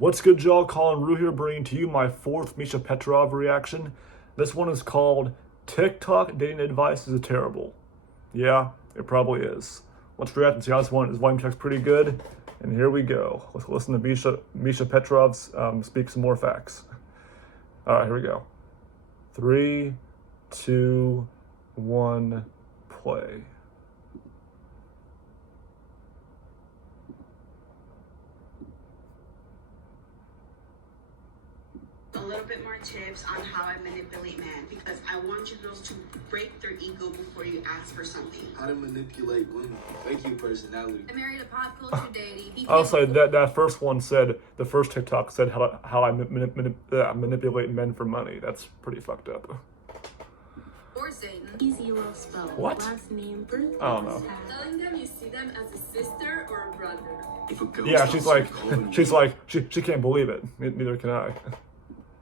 What's good, y'all? Colin Rue here, bringing to you my fourth Misha Petrov reaction. This one is called TikTok Dating Advice is Terrible. Yeah, it probably is. Let's react and see how this one is. Volume check's pretty good. And here we go. Let's listen to Misha Petrov's speak some more facts. All right, here we go. 3, 2, 1, play. A little bit more tips on how I manipulate men, because I want you girls to break their ego before you ask for something. How to manipulate women. Fake your personality. I married a pop culture deity. I'll say that first one said, the first TikTok said how I manipulate men for money. That's pretty fucked up. Or Satan. Easy little spell. What? Last name, birthday. I don't know. Telling them you see them as a sister or a brother. If a girl Yeah, starts she can't believe it. Neither can I.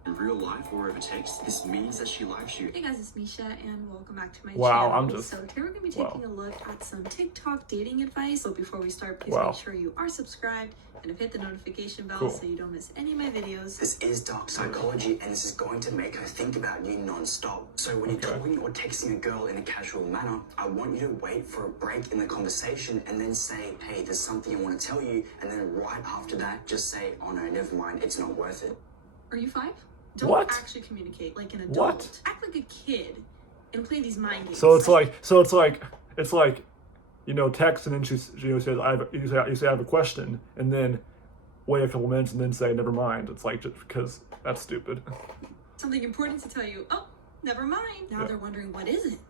In real life or over text, this means that she likes you. Hey guys, it's Misha and welcome back to my Wow, channel. So today we're going to be taking a look at some TikTok dating advice. But before we start, please make sure you are subscribed and have hit the notification bell so you don't miss any of my videos. This is dark psychology, and this is going to make her think about you non-stop. So when you're talking or texting a girl in a casual manner, I want you to wait for a break in the conversation and then say, hey, there's something I want to tell you. And then right after that, just say, oh no, never mind, it's not worth it. Are you 5? Don't What? actually communicate like an adult. What? Act like a kid and play these mind games. So it's like, you know, text and then she says, you say I have a question, and then wait a couple minutes and then say never mind. It's like, just because that's stupid. Something important to tell you. Oh, never mind. Now they're wondering, what is it?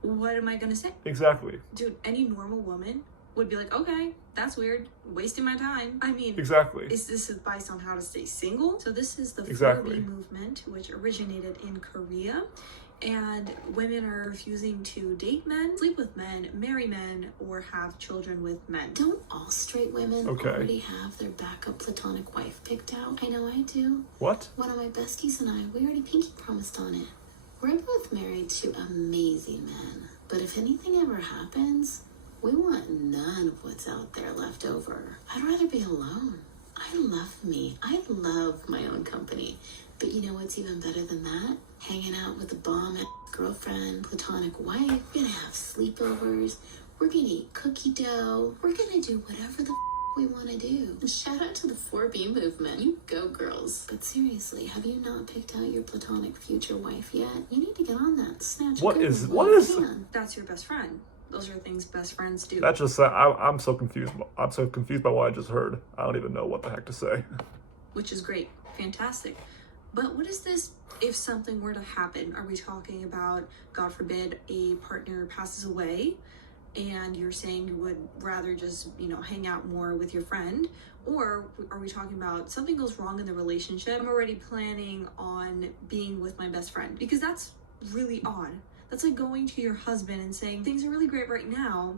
What am I going to say? Exactly. Dude, any normal woman would be like, okay, that's weird, wasting my time. I mean, Exactly. Is this advice on how to stay single? So this is the 4B movement, which originated in Korea, and women are refusing to date men, sleep with men, marry men, or have children with men. Don't all straight women already have their backup platonic wife picked out? I know I do. What? One of my besties and I, we already pinky promised on it. We're both married to amazing men, but if anything ever happens, we want none of what's out there left over. I'd rather be alone. I love me. I love my own company. But you know what's even better than that? Hanging out with a bomb-ass girlfriend, platonic wife. We're gonna have sleepovers. We're gonna eat cookie dough. We're gonna do whatever the we want to do. Shout out to the 4B movement. You go, girls. But seriously, have you not picked out your platonic future wife yet? You need to get on that. Snatch. What is? That's your best friend. Those are things best friends do. That's just, I'm so confused. I'm so confused by what I just heard. I don't even know what the heck to say. Which is great. Fantastic. But what is this if something were to happen? Are we talking about, God forbid, a partner passes away and you're saying you would rather just, you know, hang out more with your friend? Or are we talking about something goes wrong in the relationship? I'm already planning on being with my best friend, because that's really odd. That's like going to your husband and saying, things are really great right now,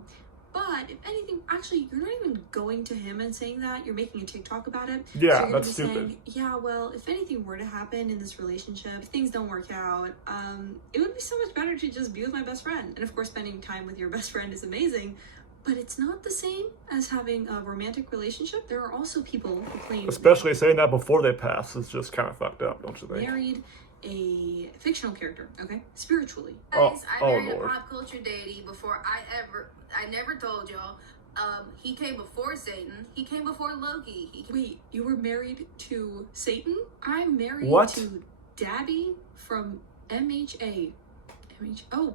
but if anything, actually, you're not even going to him and saying that. You're making a TikTok about it. Yeah, so you're that's saying, stupid. yeah, well, if anything were to happen in this relationship, if things don't work out, it would be so much better to just be with my best friend. And of course, spending time with your best friend is amazing, but it's not the same as having a romantic relationship. There are also people who claim, especially saying that before they pass, is just kind of fucked up, don't you think? Married a fictional character, okay, spiritually. Guys, I married Lord. a pop culture deity before I never told y'all. He came before Satan. He came before Loki. Wait, you were married to Satan? I'm married to Dabby from MHA. Oh,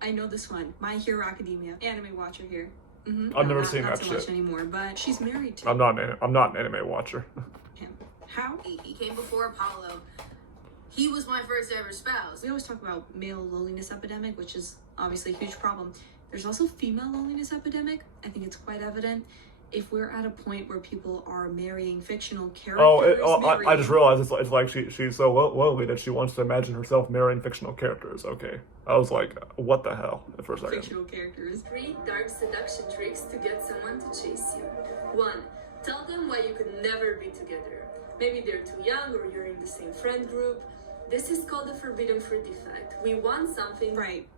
I know this one. My Hero Academia. Anime watcher here. I've never seen not that so shit much anymore, but she's married to I'm not an anime watcher. him. How? He came before Apollo. He was my first ever spouse. We always talk about male loneliness epidemic, which is obviously a huge problem. There's also female loneliness epidemic. I think it's quite evident. If we're at a point where people are marrying fictional characters... I just realized it's like she's so lonely that she wants to imagine herself marrying fictional characters. Okay. I was like, what the hell for a second. Fictional characters. 3 dark seduction tricks to get someone to chase you. 1. Tell them why you could never be together. Maybe they're too young or you're in the same friend group. This is called the forbidden fruit effect. We want something... Right.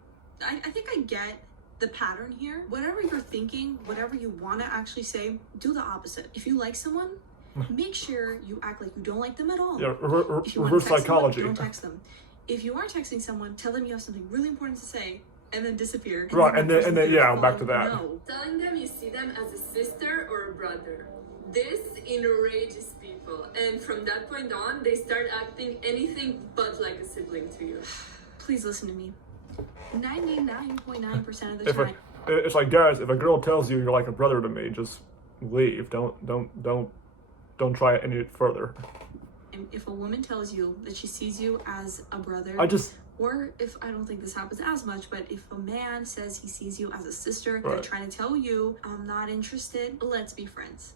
I think I get the pattern here. Whatever you're thinking, whatever you want to actually say, do the opposite. If you like someone, make sure you act like you don't like them at all. Yeah, If you want reverse to text psychology. someone, don't text them. If you are texting someone, tell them you have something really important to say, and then disappear. Right, and the then person's gonna yeah, back to follow that. no. Telling them you see them as a sister or a brother. This enrages people, and from that point on, they start acting anything but like a sibling to you. Please listen to me. 99.9% of the If time. it's like, guys, if a girl tells you you're like a brother to me, just leave. Don't try it any further. If a woman tells you that she sees you as a brother, or if I don't think this happens as much, but if a man says he sees you as a sister, they're trying to tell you, I'm not interested, let's be friends.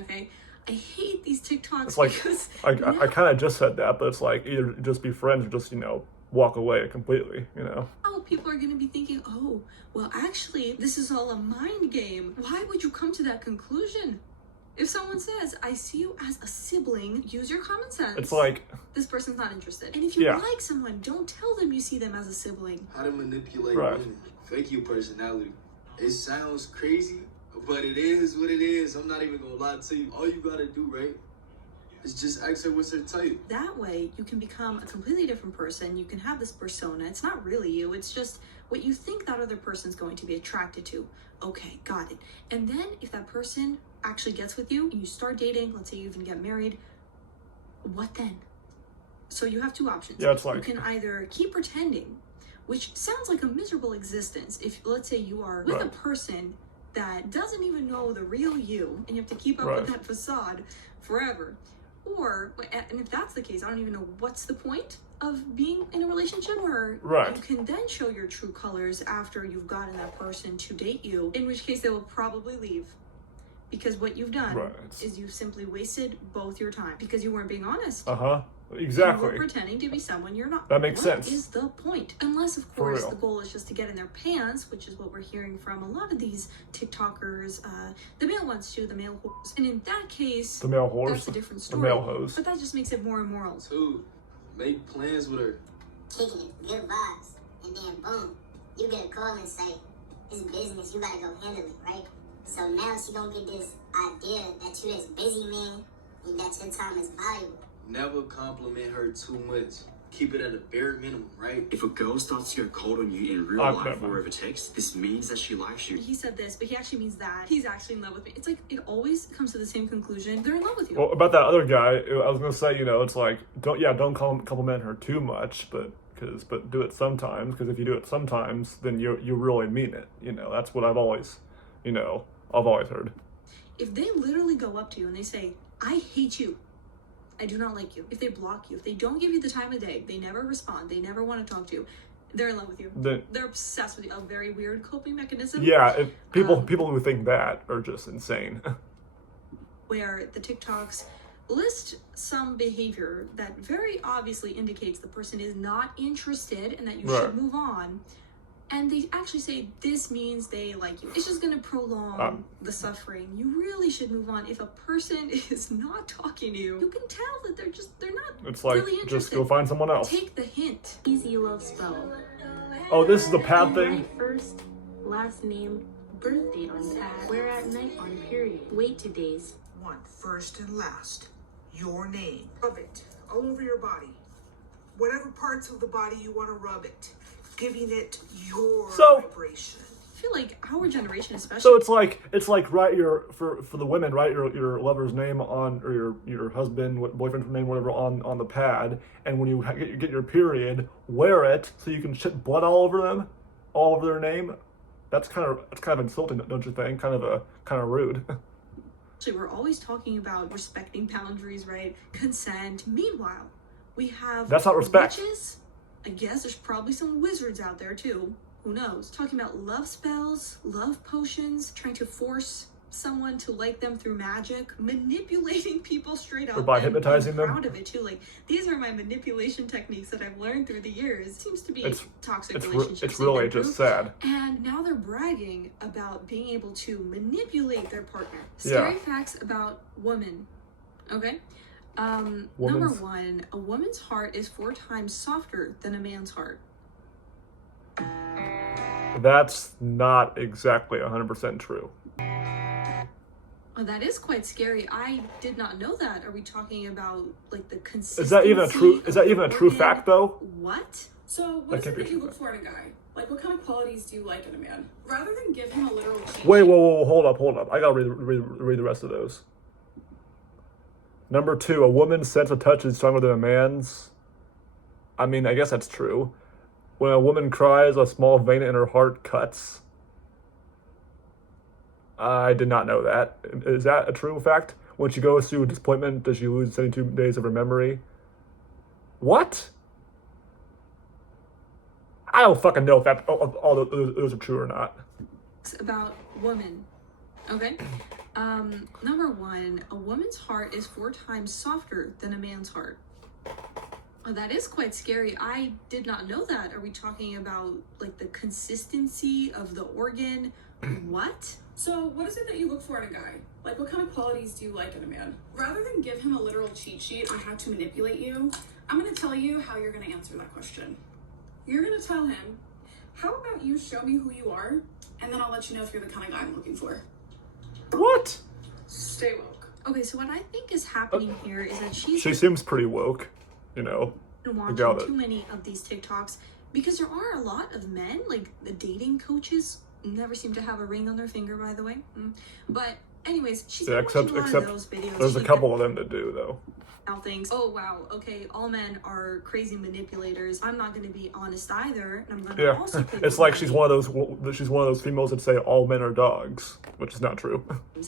Okay? I hate these TikToks It's like, because I kind of just said that, but it's like, either just be friends or just, walk away completely, now people are going to be thinking, oh, well, actually, this is all a mind game. Why would you come to that conclusion? If someone says, I see you as a sibling, use your common sense. It's like, this person's not interested. And if you like someone, don't tell them you see them as a sibling. How to manipulate women. Fake your personality. It sounds crazy, but it is what it is. I'm not even gonna lie to you. All you gotta do, right, is just ask her what's her type. That way, you can become a completely different person. You can have this persona. It's not really you. It's just what you think that other person's going to be attracted to. Okay, got it. And then if that person actually gets with you and you start dating, let's say you even get married, what then? So you have two options. Yeah, it's like, you can either keep pretending, which sounds like a miserable existence. If, let's say, you are with a person that doesn't even know the real you and you have to keep up with that facade forever. Or, and if that's the case, I don't even know what's the point of being in a relationship where you can then show your true colors after you've gotten that person to date you, in which case they will probably leave. Because what you've done is you've simply wasted both your time because you weren't being honest. Exactly. You were pretending to be someone you're not. That makes sense. What is the point? Unless, of course, the goal is just to get in their pants, which is what we're hearing from a lot of these TikTokers, the male ones too, the male whores. And in that case, the male whores, that's a different story. The male hoes. But that just makes it more immoral. Two, make plans with her. Kicking it, good vibes, and then boom, you get a call and say, it's business, you gotta go handle it, right? So now she gonna get this idea that you this busy man and that your time is valuable. Never compliment her too much. Keep it at a bare minimum, right? If a girl starts to go cold on you in real life or over text, this means that she likes you. He said this, but he actually means that. He's actually in love with me. It's like, it always comes to the same conclusion. They're in love with you. Well, about that other guy, I was going to say, it's like, don't compliment her too much, but do it sometimes, because if you do it sometimes, then you really mean it. That's what I've always heard. If they literally go up to you and they say, I hate you, I do not like you, if they block you, if they don't give you the time of day, they never respond, they never want to talk to you, they're in love with you. They're obsessed with you. A very weird coping mechanism. Yeah, people who think that are just insane. Where the TikToks list some behavior that very obviously indicates the person is not interested and that you should move on. And they actually say this means they like you. It's just going to prolong the suffering. You really should move on. If a person is not talking to you, you can tell that they're not it's like, really interested. Just go find someone else. Take the hint. Easy love spell. Oh, this is the pad thing? Write first, last name, birth date on pad. Wear at night on period. Wait 2 days. One, first and last. Your name. Rub it all over your body. Whatever parts of the body you want to rub it. Giving it your vibration. I feel like our generation especially. So it's like write for the women, write your lover's name on, or your husband, boyfriend's name, whatever, on the pad, and when you get your period, wear it so you can shit blood all over them, all over their name. That's kind of insulting, don't you think? Kind of rude. Actually, we're always talking about respecting boundaries, right? Consent. Meanwhile, we have that's not respect. Witches. I guess there's probably some wizards out there too. Who knows? Talking about love spells, love potions, trying to force someone to like them through magic, manipulating people straight up. Or by hypnotizing them. I'm proud of it too. Like, these are my manipulation techniques that I've learned through the years. It seems to be toxic relationships. It's really just sad. And now they're bragging about being able to manipulate their partner. Scary facts about women. Okay? Number one, a woman's heart is 4 times softer than a man's heart. That's not exactly 100% true. Oh, that is quite scary. I did not know that. Are we talking about like the consistency? Is that even a true? Is that even a true fact though? What? So what is it that you look for in a guy? Like, what kind of qualities do you like in a man? Rather than give him a literal cheat Wait, whoa, hold up. I gotta read the rest of those. Number 2, a woman's sense of touch is stronger than a man's. I mean, I guess that's true. When a woman cries, a small vein in her heart cuts. I did not know that. Is that a true fact? When she goes through disappointment, does she lose 72 days of her memory? What? I don't fucking know if that all those are true or not. It's about women. Okay. Number 1, a woman's heart is 4 times softer than a man's heart. Oh, that is quite scary. I did not know that. Are we talking about like the consistency of the organ? What? So what is it that you look for in a guy? Like, what kind of qualities do you like in a man? Rather than give him a literal cheat sheet on how to manipulate you, I'm going to tell you how you're going to answer that question. You're going to tell him, how about you show me who you are, and then I'll let you know if you're the kind of guy I'm looking for. What? Stay woke. Okay, so what I think is happening here is that she seems pretty woke, you know. watching too many of these TikToks because there are a lot of men, like the dating coaches, never seem to have a ring on their finger, by the way. But anyways, she's watching a lot of those videos. There's a couple of them to do though. Now thinks, oh wow, okay, all men are crazy manipulators. I'm not going to be honest either, and I'm going to also pick it's like she's one of those females that say all men are dogs, which is not true.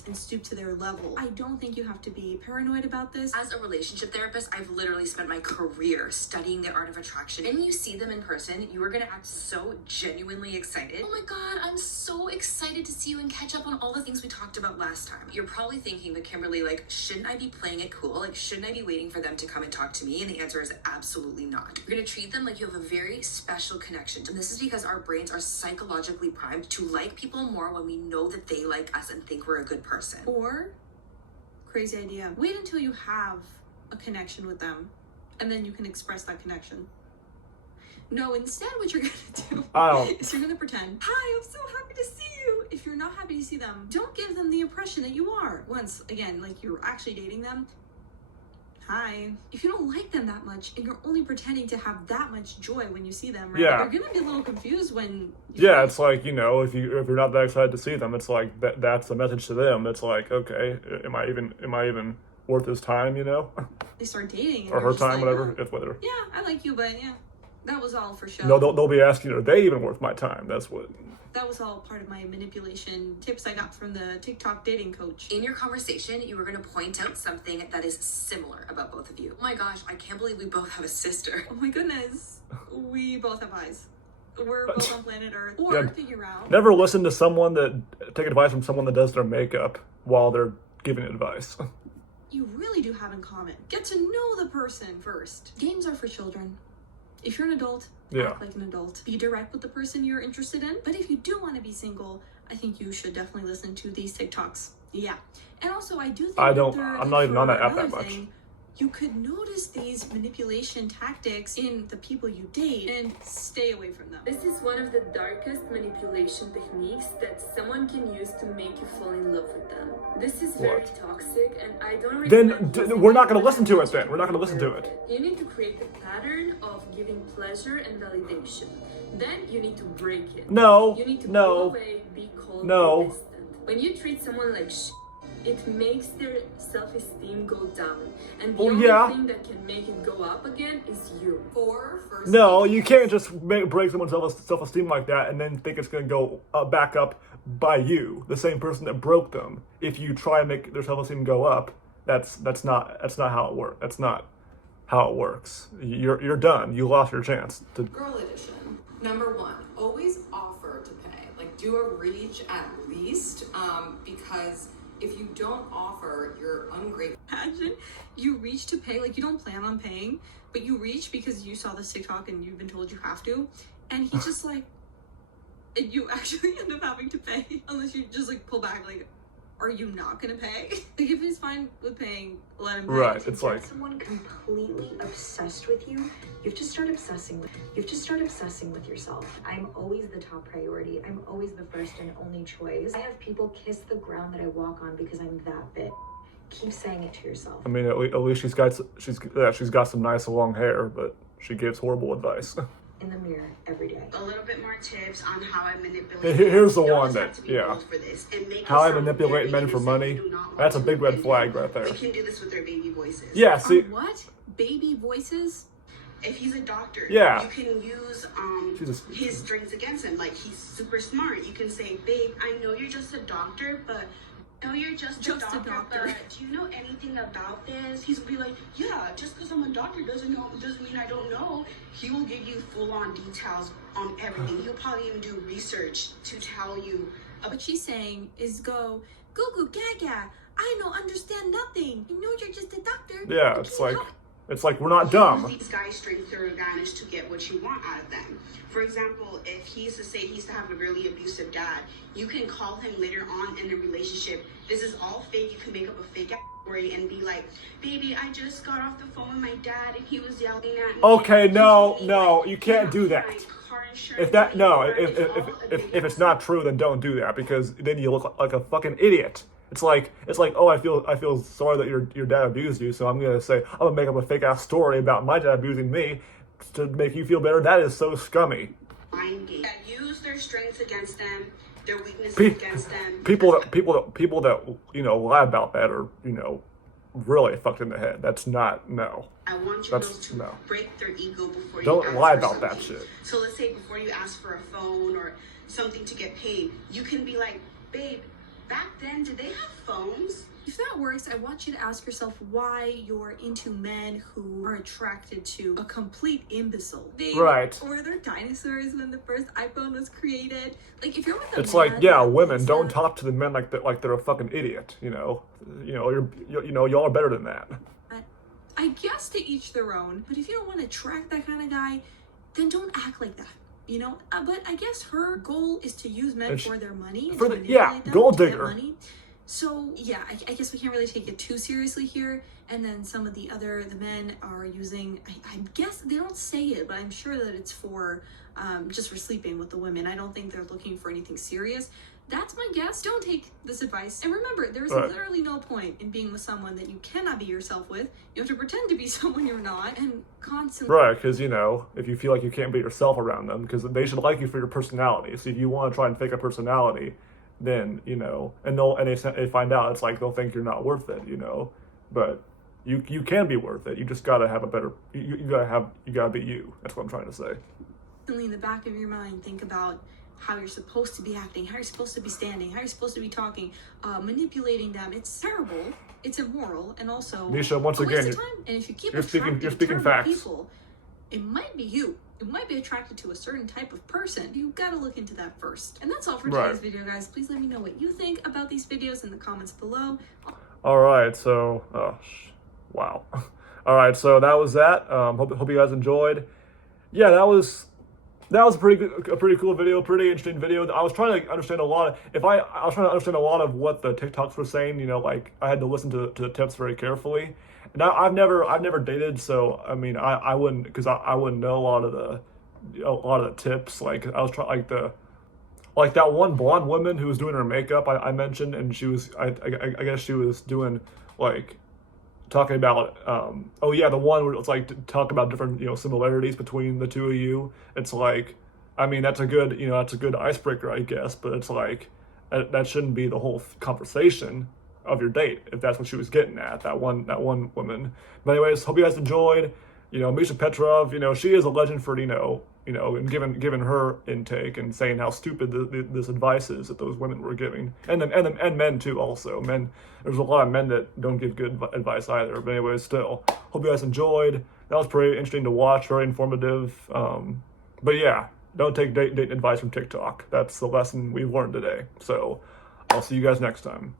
And stoop to their level. I don't think you have to be paranoid about this. As a relationship therapist, I've literally spent my career studying the art of attraction. And when you see them in person, you are going to act so genuinely excited. Oh my god, I'm so excited to see you and catch up on all the things we talked about last time. You're probably thinking, but Kimberly, like, shouldn't I be playing it cool? Like, shouldn't I be waiting for them to come and talk to me? And the answer is absolutely not. You're going to treat them like you have a very special connection. And this is because our brains are psychologically primed to like people more when we know that they like us and think we're a good person. Or, crazy idea, wait until you have a connection with them and then you can express that connection. No, instead what you're gonna do is you're gonna pretend, hi, I'm so happy to see you. If you're not happy to see them, don't give them the impression that you are. Once again, like you're actually dating them, hi. If you don't like them that much and you're only pretending to have that much joy when you see them, right? Yeah. You're gonna be a little confused when it's like, you know, if you're not that excited to see them, it's like that's a message to them. It's like, okay, am I even worth his time, you know? They start dating and or her time, like, whatever. It's whatever. Yeah, I like you, but yeah. That was all for show. No, they'll be asking, are they even worth my time? That's what. That was all part of my manipulation tips I got from the TikTok dating coach. In your conversation, you were going to point out something that is similar about both of you. Oh my gosh, I can't believe we both have a sister. Oh my goodness. We both have eyes. We're both on planet Earth. Or figure out. Never listen to take advice from someone that does their makeup while they're giving advice. You really do have in common. Get to know the person first. Games are for children. If you're an adult, act like an adult. Be direct with the person you're interested in. But if you do want to be single, I think you should definitely listen to these TikToks. Yeah. And also, I do think I'm not even on that app that much. You could notice these manipulation tactics in the people you date and stay away from them. This is one of the darkest manipulation techniques that someone can use to make you fall in love with them. This is very toxic, and I don't Then we're not going to listen to it then. We're not going to listen to it. You need to create a pattern of giving pleasure and validation. Then you need to break it. No. You need to go away, be cold, be distant. When you treat someone like it makes their self-esteem go down, and the only thing that can make it go up again is you. No, you can't just break someone's self-esteem like that and then think it's going to go back up by you, the same person that broke them. If you try and make their self-esteem go up, that's not how it works. That's not how it works. You're done. You lost your chance. Girl edition. Number 1, always offer to pay. Like, do a reach at least, because if you don't offer, you're ungrateful. Imagine you reach to pay, like you don't plan on paying, but you reach because you saw this TikTok and you've been told you have to, and he's just like, and you actually end up having to pay unless you just like pull back, like, are you not gonna pay? Like, if he's fine with paying, let him pay. Right, it's like someone completely obsessed with you, you have to start obsessing with yourself. I'm always the top priority. I'm always the first and only choice. I have people kiss the ground that I walk on because I'm that big. Keep saying it to yourself. I mean, at least she's got some nice long hair, but she gives horrible advice. In the mirror every day. A little bit more tips on how I manipulate. Here's the You don't one just that, have to be yeah. bold for this and make How it I sound manipulate very men for innocent. money. You do not want That's a to big red offend flag them. right there. We can do this with their baby voices. Yeah, see. What? Baby voices? If he's a doctor, yeah. you can use Jesus. his strengths against him. Like, he's super smart. You can say, babe, I know you're just a doctor, but no, you're just a doctor, but do you know anything about this? He's gonna be like, yeah, just because I'm a doctor doesn't mean I don't know. He will give you full-on details on everything. He'll probably even do research to tell you. What she's saying is go goo gaga. I don't understand nothing. You know you're just a doctor. Yeah, it's like we're not dumb. These guys strength their advantage to get what you want out of them. For example, if he used to have a really abusive dad, you can call him later on in the relationship. This is all fake. You can make up a fake story and be like, baby, I just got off the phone with my dad and he was yelling at me. Okay, no, you can't do that. If it's not true, then don't do that, because then you look like a fucking idiot. It's like, oh, I feel sorry that your dad abused you, so I'm gonna make up a fake ass story about my dad abusing me to make you feel better. That is so scummy. Mind games that use their strengths against them, their weaknesses against them. People that lie about that are really fucked in the head. That's not no. I want you to break their ego before you don't ask lie for about something. that shit. So let's say before you ask for a phone or something to get paid, you can be like, babe, back then, did they have phones? If that works, I want you to ask yourself why you're into men who are attracted to a complete imbecile. Right. Were there dinosaurs when the first iPhone was created? Like, if you're with it's like, yeah, women don't talk to the men like they're a fucking idiot. Y'all are better than that. I guess to each their own. But if you don't want to attract that kind of guy, then don't act like that. But I guess her goal is to use men for their money. Gold digger. Money. So yeah, I guess we can't really take it too seriously here. And then some of the men are using, I guess they don't say it, but I'm sure that it's for just for sleeping with the women. I don't think they're looking for anything serious. That's my guess. Don't take this advice. And remember, there's literally no point in being with someone that you cannot be yourself with. You have to pretend to be someone you're not and constantly. Right, because, if you feel like you can't be yourself around them, because they should like you for your personality. So if you want to try and fake a personality, then, and they find out, it's like they'll think you're not worth it, But you can be worth it. You just gotta have a better, you gotta be you. That's what I'm trying to say. In the back of your mind, think about how you're supposed to be acting, how you're supposed to be standing, how you're supposed to be talking, manipulating them. It's terrible, it's immoral, and also Misha, once a again, waste of time. And if you keep you're speaking facts. People, it might be you. It might be attracted to a certain type of person. You gotta look into that first. And that's all for today's video, guys. Please let me know what you think about these videos in the comments below. All right, so wow. All right, so that was that. Hope you guys enjoyed. Yeah, that was a pretty cool video, pretty interesting video. I was trying to understand a lot of what the TikToks were saying. Like I had to listen to the tips very carefully. And I've never dated, so I mean I wouldn't, because I wouldn't know a lot of the tips. Like I was trying like that one blonde woman who was doing her makeup I mentioned, and she was I guess she was doing like talking about the one where it's like to talk about different similarities between the two of you. It's like, I mean, that's a good icebreaker, I guess, but it's like that shouldn't be the whole conversation of your date, if that's what she was getting at, that one woman. But anyways, hope you guys enjoyed. Misha Petrov, she is a legend for and given her intake and saying how stupid this advice is that those women were giving, and men too. Also, men. There's a lot of men that don't give good advice either. But anyways, still, hope you guys enjoyed. That was pretty interesting to watch, very informative. But yeah, don't take dating advice from TikTok. That's the lesson we've learned today. So I'll see you guys next time.